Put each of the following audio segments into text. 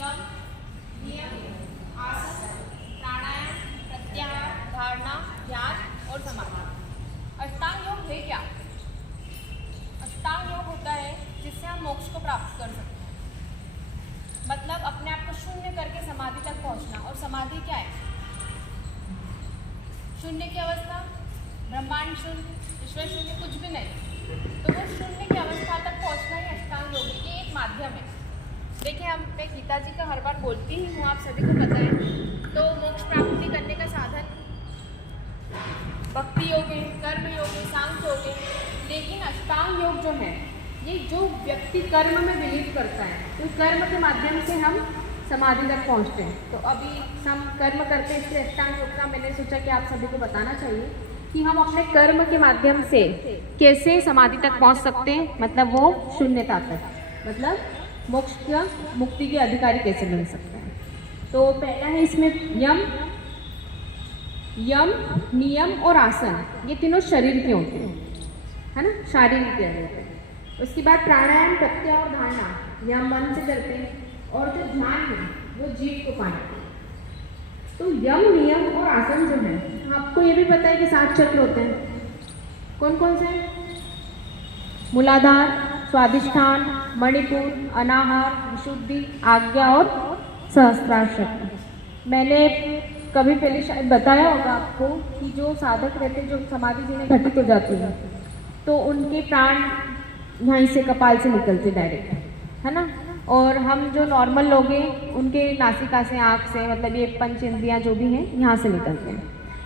यम, नियम, आसन, प्राणायाम, प्रत्याहार, धारणा, ध्यान और समाधि। अष्टांग योग है क्या? अष्टांग योग होता है जिससे हम मोक्ष को प्राप्त कर सकते हैं। मतलब अपने आप को शून्य करके समाधि तक पहुंचना। और समाधि क्या है? शून्य की अवस्था, ब्रह्मांड शून्य, ईश्वर शून्य, कुछ भी नहीं। तो वो शून्य की अवस्था तक पहुंचना ही अष्टांग योग है। ये एक माध्यम है। देखिए, मैं गीता जी का हर बार बोलती ही हूँ, आप सभी को पता है। तो मोक्ष प्राप्ति करने का साधन भक्ति योग है, कर्म योग है, सांख्य योग है। लेकिन अष्टांग योग जो है, ये जो व्यक्ति कर्म में बिलीव करता है, तो कर्म के माध्यम से हम समाधि तक पहुँचते हैं। तो अभी हम कर्म करते हैं, इसलिए अष्टांग योग का मैंने सोचा कि आप सभी को बताना चाहिए कि हम अपने कर्म के माध्यम से कैसे समाधि तक पहुँच सकते हैं। मतलब वो शून्यता तक, मतलब मोक्ष का, मुक्ति के अधिकारी कैसे बन सकते हैं। तो पहला है इसमें यम, नियम और आसन। ये तीनों शरीर के होते हैं, है ना, शारीरिक के होते हैं। उसके बाद प्राणायाम, प्रत्याहार और धारणा, यह मन से करते हैं। और जो ध्यान है वो जीव को पाना है। तो यम, नियम और आसन जो है, आपको ये भी पता है कि 7 चक्र होते हैं। कौन कौन से? मूलाधार, स्वादिष्ठान, मणिपुर, अनाहर, विशुद्धि, आज्ञा और सहस्त्रार चक्र। मैंने कभी पहले शायद बताया होगा आपको कि जो साधक रहते हैं, जो समाधि जिन्हें घटित हो जाती है, तो उनके प्राण वहीं से कपाल से निकलते डायरेक्ट, है ना। और हम जो नॉर्मल लोग हैं, उनके नासिका से, आँख से, मतलब ये पंच इंद्रियाँ जो भी हैं, यहाँ से निकलते हैं।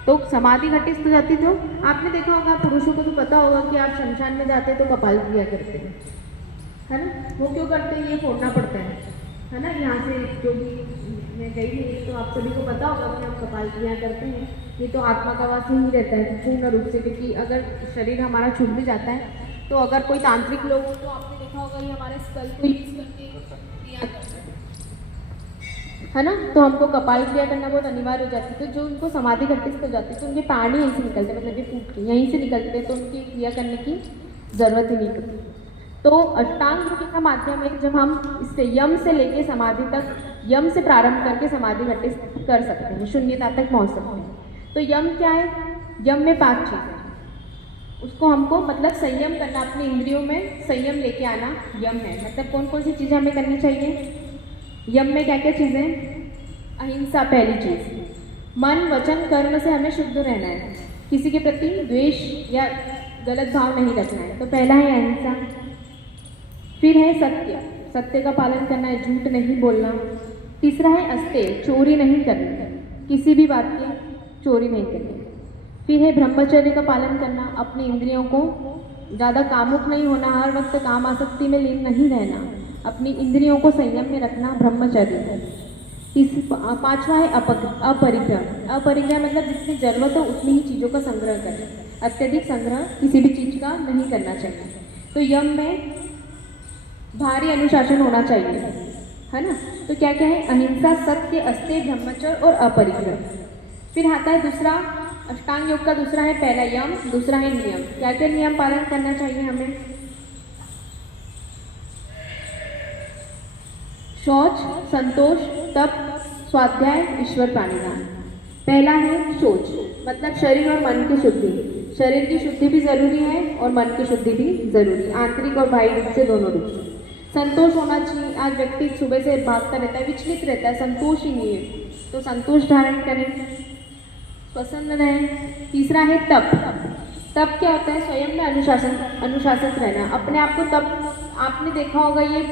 तो समाधि घटित हो जाती। तो आपने देखा होगा, पुरुषों को तो पता होगा कि आप शमशान में जाते हैं तो कपाल क्रिया करते हैं, है ना। वो क्यों करते हैं? ये फोड़ना पड़ता है ना। यहाँ से जो भी मैं गई थी, तो आप सभी को पता होगा कि हम कपाल क्रिया करते हैं। ये तो आत्मा का वास ही रहता है पूर्ण रूप से, क्योंकि अगर शरीर हमारा छूट भी जाता है, तो अगर कोई तांत्रिक लोग हो तो आपने देखा होगा ये हमारे स्कल को यूज करके क्रिया करते हैं, है ना। तो हमको कपाल क्रिया करना बहुत अनिवार्य हो जाती है। तो जो उनको समाधि घटित हो जाती है, तो उनके प्राण ही यहीं से निकलते हैं, मतलब ये फूट के यहीं से निकलते हैं, तो उनकी क्रिया करने की जरूरत ही नहीं पड़ती। तो अष्टांग योग का माध्यम है जब हम इससे यम से लेके समाधि तक, यम से प्रारंभ करके समाधि घटित कर सकते हैं, शून्यता तक पहुंच सकते हैं। तो यम क्या है? यम में 5 चीज़ें, उसको हमको मतलब संयम करना, अपनी इंद्रियों में संयम लेके आना यम है। मतलब कौन कौन सी चीज़ें हमें करनी चाहिए यम में? क्या क्या चीज़ें? अहिंसा पहली चीज़। मन, वचन, कर्म से हमें शुद्ध रहना है। किसी के प्रति द्वेष या गलत भाव नहीं रखना है। तो पहला है अहिंसा। फिर है सत्य, सत्य का पालन करना है, झूठ नहीं बोलना। तीसरा है अस्तेय, चोरी नहीं करनी, किसी भी बात की चोरी नहीं करनी। फिर है ब्रह्मचर्य का पालन करना, अपनी इंद्रियों को ज़्यादा कामुक नहीं होना, हर वक्त काम आसक्ति में लीन नहीं रहना, अपनी इंद्रियों को संयम में रखना, ब्रह्मचर्य। 5वां है अपरिग्रह। अपरिग्रह मतलब जितनी जरूरत हो उतनी ही चीज़ों का संग्रह करें, अत्यधिक संग्रह किसी भी चीज़ का नहीं करना चाहिए। तो यम में भारी अनुशासन होना चाहिए, है ना। तो क्या क्या है? अहिंसा, सत्य, अस्तेय, ब्रह्मचर्य और अपरिग्रह। फिर आता है दूसरा, अष्टांग योग का दूसरा है, पहला यम, दूसरा है नियम। क्या क्या नियम पालन करना चाहिए हमें? शौच, संतोष, तप, स्वाध्याय, ईश्वर प्राणिधान। पहला है शौच, मतलब शरीर और मन की शुद्धि। शरीर की शुद्धि भी जरूरी है और मन की शुद्धि भी जरूरी, आंतरिक और बाह्य रूप से, दोनों रूप से। संतोष होना चाहिए। आज व्यक्ति सुबह से भागता रहता है, विचलित रहता है, संतोष ही नहीं है, तो संतोष धारण करें, प्रसन्न रहें। तीसरा है तप। तप क्या होता है? स्वयं में अनुशासित रहना, अपने आप को तप। आपने देखा होगा ये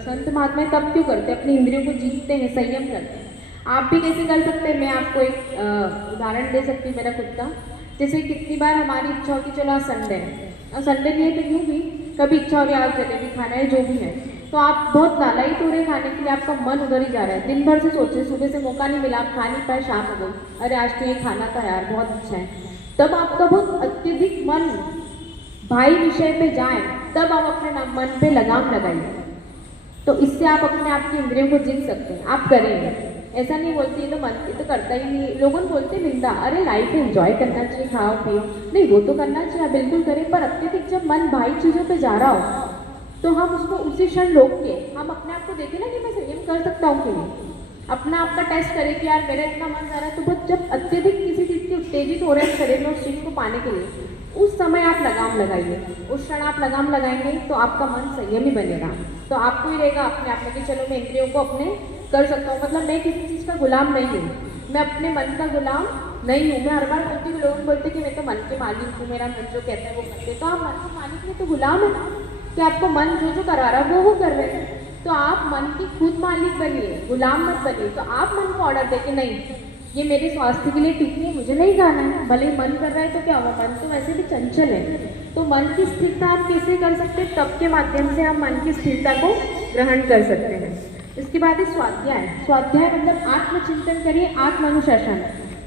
संत महात्मा तप क्यों करते हैं? अपनी इंद्रियों को जीतते हैं, संयम करते हैं। आप भी कैसे कर सकते हैं? मैं आपको एक उदाहरण दे सकती हूँ मेरा खुद का। जैसे कितनी बार हमारी इच्छा होती, चलो आज संडे है, और संडे नहीं है तो यूँ भी कभी इच्छा हो रही है आज जलेबी खाना है, जो भी है, तो आप बहुत लालई हो रहे खाने के लिए, आपका मन उधर ही जा रहा है। दिन भर से सोचे, सुबह से मौका नहीं मिला, आप खा नहीं पाए, शाम हो गई, अरे आज तो ये खाना था यार, बहुत अच्छा है। तब आपका बहुत अत्यधिक मन भाई विषय पे जाए, तब आप अपने मन पे लगाम लगाइए। तो इससे आप अपने आप की इंद्रियों को जीत सकते हैं। आप करेंगे, ऐसा नहीं बोलती है तो मन ये तो करता ही नहीं। लोगों ने बोलते निंदा, अरे लाइफ एंजॉय करना चाहिए, खाओ पियो, नहीं वो तो करना चाहिए, बिल्कुल करें, पर अत्यधिक जब मन बाहरी चीज़ों पे जा रहा हो तो हम उसको उसी क्षण रोक के हम अपने आप को देखें ना कि मैं संयम कर सकता हूँ कि नहीं। अपना आपका टेस्ट करें कि यार मेरा इतना मन जा रहा है, तो वो जब अत्यधिक किसी चीज़ के उत्तेजित हो रहे हैं शरीर में उस चीज़ को पाने के लिए, उस समय आप लगाम लगाइए। उस क्षण आप लगाम लगाएंगे तो आपका मन संयमी बनेगा, तो आपको ही रहेगा अपने आप में कि चलो मैं इंद्रियों को अपने कर सकता हूँ। मतलब मैं किसी चीज़ का गुलाम नहीं हूँ, मैं अपने मन का गुलाम नहीं हूँ। मैं हर बार बोलती हूँ, लोग बोलते कि मैं तो मन के मालिक हूँ, मेरा मन जो कहता है वो करते, तो आप मन के मालिक में तो गुलाम है ना, कि आपको मन जो जो करा रहा है वो कर रहे हैं। तो आप मन की खुद मालिक बनिए, गुलाम मत बनिए। तो आप मन को ऑर्डर दे कि नहीं ये मेरे स्वास्थ्य के लिए ठीक नहीं, मुझे नहीं खाना है, भले ही मन कर रहा है तो क्या हुआ, मन तो वैसे भी चंचल है। तो मन की स्थिरता आप कैसे कर सकते हैं, तप के माध्यम से आप मन की स्थिरता को ग्रहण कर सकते हैं। इसके बाद है स्वाध्याय। स्वाध्याय मतलब आत्मचिंतन करिए, आत्म अनुशासन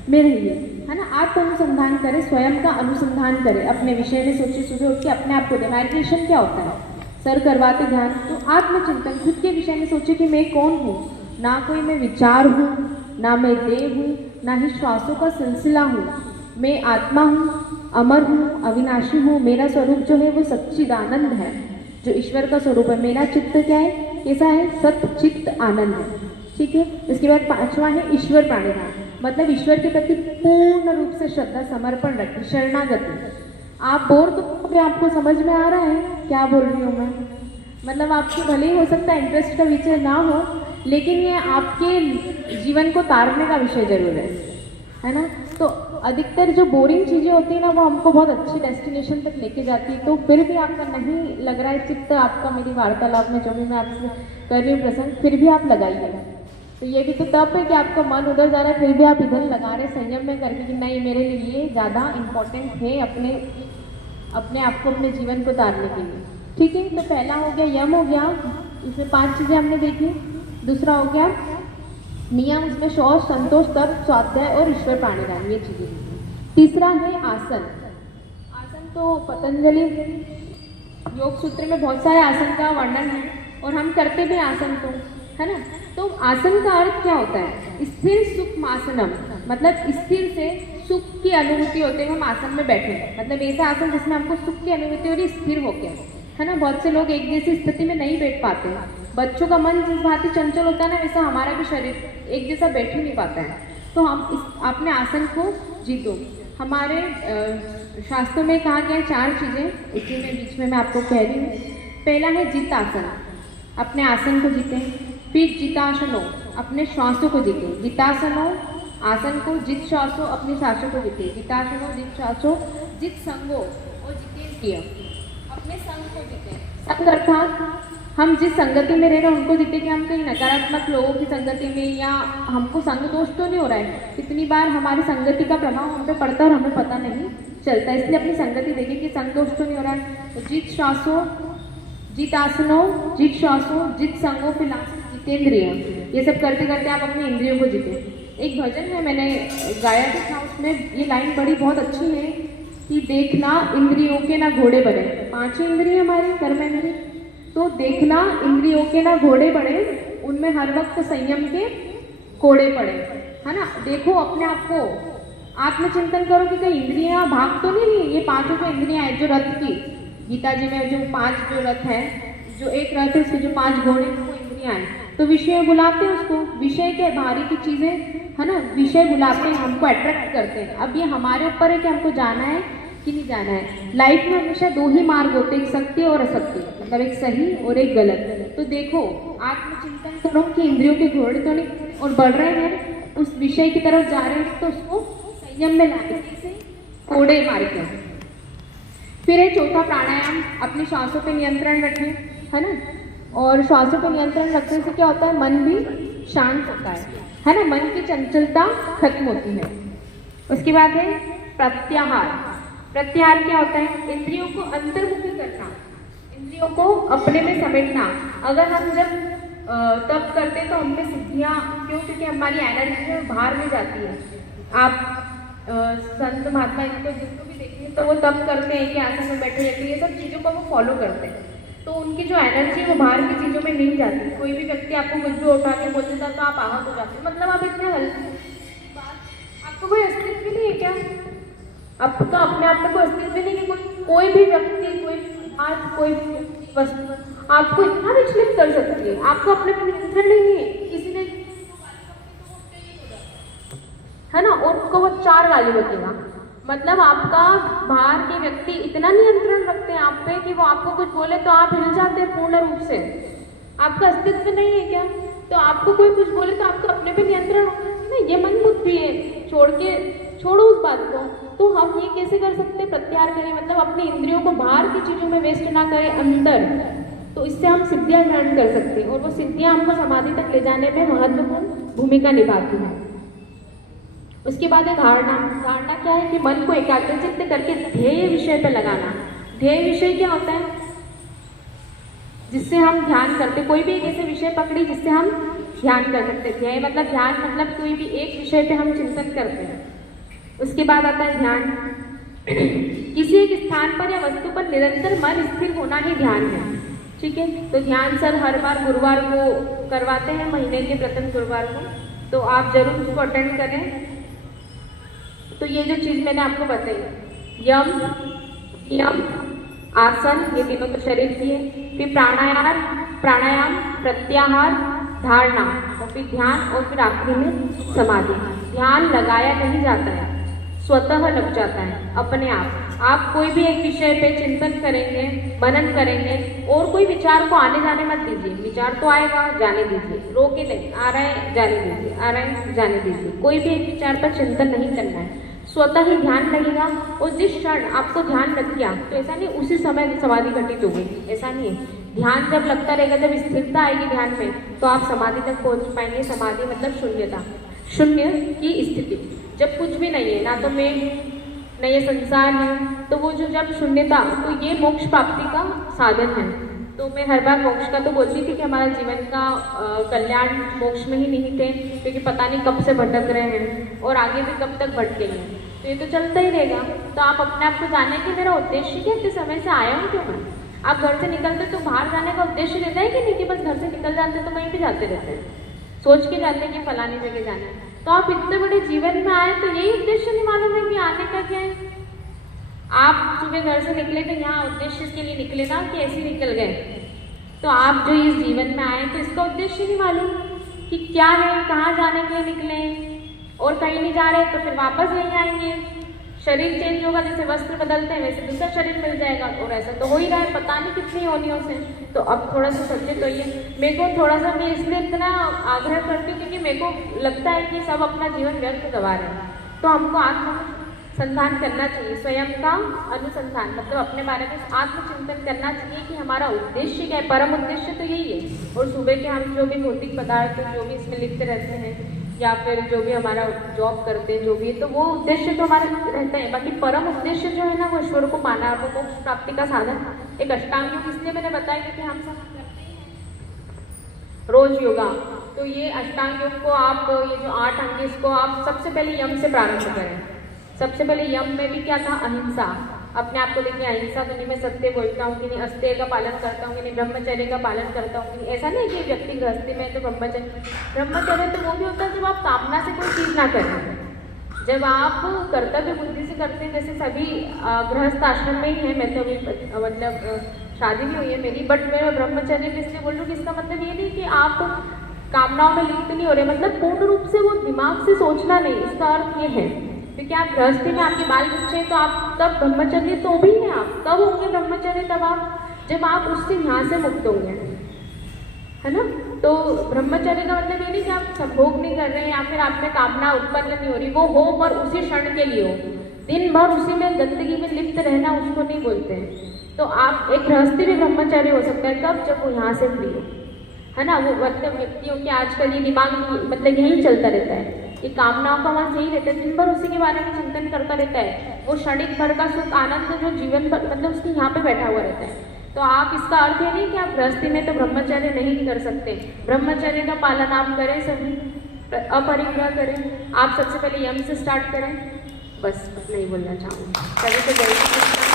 में रहिए, है ना। आत्म अनुसंधान करें, स्वयं का अनुसंधान करें, अपने विषय में सोचिए। सुबह उठ के अपने आप को दें। मेडिटेशन क्या होता है, सर करवाते ध्यान, तो आत्मचिंतन खुद के विषय में सोचिए कि मैं कौन हूँ। ना कोई मैं विचार हूँ, ना मैं देह हूँ, ना ही श्वासों का सिलसिला हूँ। मैं आत्मा हूँ, अमर हूँ, अविनाशी हूँ। मेरा स्वरूप जो है वो सच्चिदानंद है, जो ईश्वर का स्वरूप है। मेरा चित्त क्या है, कैसा है, सच्चित्त आनंद है। ठीक है। इसके बाद पांचवा है ईश्वर प्रणिधान, मतलब ईश्वर के प्रति पूर्ण रूप से श्रद्धा समर्पण रखें, शरणागति। आप बोर तो आपको समझ में आ रहा है क्या बोल रही हूँ मैं, मतलब आपको भले ही हो सकता है इंटरेस्ट का विषय ना हो, लेकिन ये आपके जीवन को तारने का विषय जरूर है ना। तो अधिकतर जो बोरिंग चीज़ें होती है ना, वो हमको बहुत अच्छी डेस्टिनेशन तक लेके जाती है। तो फिर भी आपका नहीं लग रहा है चित्त आपका मेरी वार्तालाप में जो भी मैं आपसे कर रही हूँ प्रसंग, फिर भी आप लगाइएगा। तो ये भी तो तब है कि आपका मन उधर जा रहा है, फिर भी आप इधर लगा रहे संयम में करके कि नहीं मेरे लिए ज़्यादा इम्पोर्टेंट है अपने आप को अपने जीवन को तारने के लिए। ठीक है। तो पहला हो गया यम, हो गया, इसमें 5 चीज़ें हमने देखी। दूसरा हो गया नियम, उसमें शौच, संतोष, तप, स्वाध्याय और ईश्वर प्राणिधान, ये चीज़ें। तीसरा है आसन। आसन तो पतंजलि योग सूत्र में बहुत सारे आसन का वर्णन है और हम करते भी आसन को, है ना। तो आसन का अर्थ क्या होता है, स्थिर सुख आसनम, मतलब स्थिर से सुख की अनुभूति होते हुए हम आसन में बैठे, मतलब ऐसा आसन जिसमें हमको सुख की अनुभूति हो रही स्थिर होकर, है ना। बहुत से लोग एक जैसी स्थिति में नहीं बैठ पाते। बच्चों का मन जिस भांति चंचल होता है ना, वैसा हमारा भी शरीर एक जैसा बैठ ही नहीं पाता है। तो हम अपने आसन को जीतो। हमारे शास्त्रों में कहा गया 4 चीज़ें, इसी में बीच में मैं आपको कह रही हूँ। पहला है जित आसन, अपने आसन को जीतें। फिर जितासनो, अपने श्वासों को जीतें। जितासनो आसन को, जित श्वासो अपने श्वासों को जीते। जितासनो जित श्वासो, जित संगो और जितेंद्रिय, अपने संग को जीते। संग अर्थात हम जिस संगति में रह रहे हैं उनको जीते, कि हम कहीं नकारात्मक लोगों की संगति में, या हमको संग दोष तो नहीं हो रहा है। कितनी बार हमारी संगति का प्रभाव हम पे पड़ता है और हमें पता नहीं चलता, इसलिए अपनी संगति देखिए कि संग दोष तो नहीं हो रहा है। तो जित श्वासो, जित आसनो, जित श्वासो, जित संगो, फिर जितेंद्रिय, ये सब करते करते आप अपने इंद्रियों को जीते। एक भजन है मैंने गाया भी था, उसमें ये लाइन बड़ी बहुत अच्छी है कि देखना इंद्रियों के ना घोड़े बने। 5 इंद्रिय हमारे कर्म इंद्रिय, तो देखना इंद्रियों के ना घोड़े बने, उनमें हर वक्त संयम के कोड़े पड़े, है ना। देखो अपने आप को, आत्मचिंतन करो कि कहीं इंद्रियां भाग तो नहीं रही। ये 5 जो इंद्रियां हैं, जो रथ की गीता जी में जो 5 जो रथ है, जो एक रथ है उसके जो 5 घोड़े वो इंद्रियां हैं। तो विषय बुलाते हैं उसको, विषय के बाहरी की चीज़ें, है ना, विषय बुलाते हैं, हमको अट्रैक्ट करते हैं। अब ये हमारे ऊपर है कि हमको जाना है कि नहीं जाना है। लाइफ में हमेशा 2 ही मार्ग होते हैं, एक सत्य और असत्य, मतलब एक सही और एक गलत। तो देखो आत्मचिंतन करो कि इंद्रियों के घोड़े तो नहीं और बढ़ रहे हैं, उस विषय की तरफ जा रहे हैं, तो उसको संयम में लाने से कोड़े मार के। फिर है चौथा प्राणायाम, अपनी श्वासों पे नियंत्रण रखें, है ना। और श्वासों पे नियंत्रण रखने से क्या होता है, मन भी शांत होता है ना, मन की चंचलता खत्म होती है। उसके बाद है प्रत्याहार। प्रत्याहार क्या होता है, इंद्रियों को अंतर्मुखी करना, इंद्रियों को अपने में समेटना। अगर हम जब तप करते तो हम पे सिद्धियाँ क्यों, क्योंकि हमारी एनर्जी जो बाहर में जाती है। आप संत महात्मा इनको जिसको भी देखेंगे तो वो तप करते हैं कि आसन में बैठे रहते हैं, ये सब चीज़ों को वो फॉलो करते हैं, तो उनकी जो एनर्जी है वो बाहर की चीज़ों में नहीं जाती। कोई भी व्यक्ति आपको कुछ भी उठा के बोल देता तो आप आहत हो जाते, मतलब आप इतने हल्के, आपको कोई अस्तित्व नहीं है क्या, आपका अपने आप में कोई अस्तित्व नहीं है। कोई भी व्यक्ति, कोई बात, कोई वस्तु आपको इतना विचलित कर सकती है, आपको अपने पर नियंत्रण नहीं है। 4 गाली बकेगा। मतलब आपका बाहर के व्यक्ति इतना नियंत्रण रखते हैं आप पे कि वो आपको कुछ बोले तो आप हिल जाते हैं पूर्ण रूप से। आपका अस्तित्व नहीं है क्या? तो आपको कोई कुछ बोले तो आपको अपने पे नियंत्रण होना चाहिए ना। ये मन बुद्धि है, छोड़ो उस बात को। तो हम ये कैसे कर सकते हैं? प्रत्याहार करें, मतलब अपनी इंद्रियों को बाहर की चीजों में वेस्ट ना करें, अंदर। तो इससे हम सिद्धियां ग्रहण कर सकते हैं और वो सिद्धियां हमको समाधि तक ले जाने में महत्वपूर्ण भूमिका निभाती हैं। उसके बाद है धारणा। धारणा क्या है? कि मन को एकाग्रचित्त करके ध्येय विषय पर लगाना। ध्येय विषय क्या होता है? जिससे हम ध्यान करते, कोई भी एक ऐसे विषय पकड़ी जिससे हम ध्यान कर सकते। ध्येय मतलब ध्यान, मतलब कोई भी एक विषय पे हम चिंतन करते हैं। उसके बाद आता है ध्यान। किसी एक स्थान पर या वस्तु पर निरंतर मन स्थिर होना ही ध्यान है। ठीक है, तो ध्यान सर हर बार गुरुवार को करवाते हैं, महीने के प्रथम गुरुवार को, तो आप जरूर उसको अटेंड करें। तो ये जो चीज मैंने आपको बताई, यम, नियम, आसन, ये तीनों तो शरीर की है। फिर प्राणायाम, प्रत्याहार, धारणा, और फिर ध्यान, और फिर आखिरी में समाधि। ध्यान लगाया नहीं जाता है, स्वतः लग जाता है अपने आप कोई भी एक विषय पे चिंतन करेंगे, मनन करेंगे, और कोई विचार को आने जाने मत दीजिए। विचार तो आएगा, जाने दीजिए, रोके नहीं। आ रहा है, जाने दीजिए, आ रहा है, जाने दीजिए। कोई भी एक विचार पर चिंतन नहीं करना है, स्वतः ही ध्यान लगेगा। और जिस क्षण आपको ध्यान लग गया, तो ऐसा नहीं उसी समय समाधि घटित हो गई, ऐसा नहीं है। ध्यान जब लगता रहेगा, जब स्थिरता आएगी ध्यान में, तो आप समाधि तक पहुंच पाएंगे। समाधि मतलब शून्यता, शून्य की स्थिति, जब कुछ भी नहीं है, ना तो मैं, न ये संसार है। तो वो जो जब शून्यता, तो ये मोक्ष प्राप्ति का साधन है। तो मैं हर बार मोक्ष का तो बोलती थी कि हमारा जीवन का कल्याण मोक्ष में ही नहीं थे, क्योंकि पता नहीं कब से भटक रहे हैं और आगे भी कब तक भटकेंगे। तो ये तो चलता ही रहेगा। तो आप अपने आप को जाने कि मेरा उद्देश्य क्या, इतने समय से आया हूँ क्यों मैं। आप घर से निकलते तो बाहर जाने का उद्देश्य रहता है कि नहीं, कि बस घर से निकल जाते तो कहीं भी जाते रहते हैं, सोच के जाते हैं कि फलानी जगह जाना है। तो आप इतने बड़े जीवन में आए, तो यही उद्देश्य नहीं मालूम है कि आने का क्या है। आप सुबह घर से निकले तो यहाँ उद्देश्य के लिए निकले ना, कि ऐसे निकल गए। तो आप जो इस जीवन में आए, तो इसका उद्देश्य नहीं मालूम कि क्या है, कहाँ जाने के लिए निकले, और कहीं नहीं जा रहे तो फिर वापस यहीं आएंगे। शरीर चेंज होगा, जैसे वस्त्र बदलते हैं वैसे दूसरा शरीर मिल जाएगा, और ऐसा तो हो ही रहा है पता नहीं कितनी योनियों से। तो अब थोड़ा सा सचेत होइए। मेरे को थोड़ा सा, मैं इसलिए इतना आग्रह करती हूँ क्योंकि मेरे को लगता है कि सब अपना जीवन व्यर्थ गवा रहे हैं। तो हमको आत्मसंधान करना चाहिए, स्वयं का अनुसंधान, मतलब अपने बारे में आत्मचिंतन करना चाहिए कि हमारा उद्देश्य क्या है। परम उद्देश्य तो यही है। और सुबह के हम जो भी भौतिक पदार्थ जो भी इसमें लिखते रहते हैं, या फिर जो भी हमारा जॉब करते हैं, जो भी, तो वो उद्देश्य तो हमारा रहता है। बाकी परम उद्देश्य जो है ना, वो ईश्वर को पाना, वो मोक्ष प्राप्ति का साधन। एक अष्टांग योग इसलिए मैंने बताया क्योंकि हम सब करते हैं रोज योगा। तो ये अष्टांग योग को आप, ये जो 8 अंग, इसको आप सबसे पहले यम से प्रारंभ करें। सबसे पहले यम में भी क्या था? अहिंसा। अपने आप को देखिए, अहिंसा तो नहीं, मैं सत्य बोलता हूँ कि नहीं, अस्तेय का पालन करता हूँ कि नहीं, ब्रह्मचर्य का पालन करता हूँ कि नहीं। ऐसा नहीं कि व्यक्ति गृहस्थी में तो ब्रह्मचर्य तो वो भी होता है जब आप कामना से कोई चीज ना करें, जब आप कर्तव्य बुद्धि से करते हैं। जैसे सभी गृहस्थ आश्रम में ही है, मैं तो अभी मतलब शादी भी हुई है मेरी, बट मैं ब्रह्मचर्य इसलिए बोल रही हूँ कि इसका मतलब ये नहीं कि आप कामनाओं में लिप्त नहीं हो रहे, मतलब पूर्ण रूप से वो दिमाग से सोचना नहीं। इसका अर्थ ये है क्योंकि आप गृहस्थी में आपके बाल बच्चे हैं, तो आप तब ब्रह्मचर्य तो भी हैं। आप कब होंगे ब्रह्मचर्य? तब आप जब आप उससे यहाँ से मुक्त होंगे, है ना। तो ब्रह्मचर्य का मतलब ये नहीं कि आप संभोग नहीं कर रहे हैं या फिर आप में कामना उत्पन्न नहीं हो रही, वो हो पर उसी क्षण के लिए हो। दिन भर उसी में गंदगी में लिप्त रहना, उसको नहीं बोलते हैं। तो आप एक गृहस्थी भी ब्रह्मचर्य हो सकता है कब? जब वो यहाँ से फ्री हो, है ना। वो मतलब व्यक्तियों के आजकल ये दिमाग मतलब यही चलता रहता है, ये कामनाओं का वहाँ यही रहता है, दिन भर उसी के बारे में चिंतन करता रहता है। वो क्षणिक भर का सुख आनंद जो जीवन भर मतलब उसके यहाँ पे बैठा हुआ रहता है। तो आप, इसका अर्थ ये नहीं कि आप गृहस्थी में तो ब्रह्मचर्य नहीं कर सकते। ब्रह्मचर्य का पालन आप करें, सभी अपरिग्रह करें। आप सबसे पहले यम से स्टार्ट करें, बस नहीं बोलना चाहूँगी। सभी को जय श्री कृष्ण।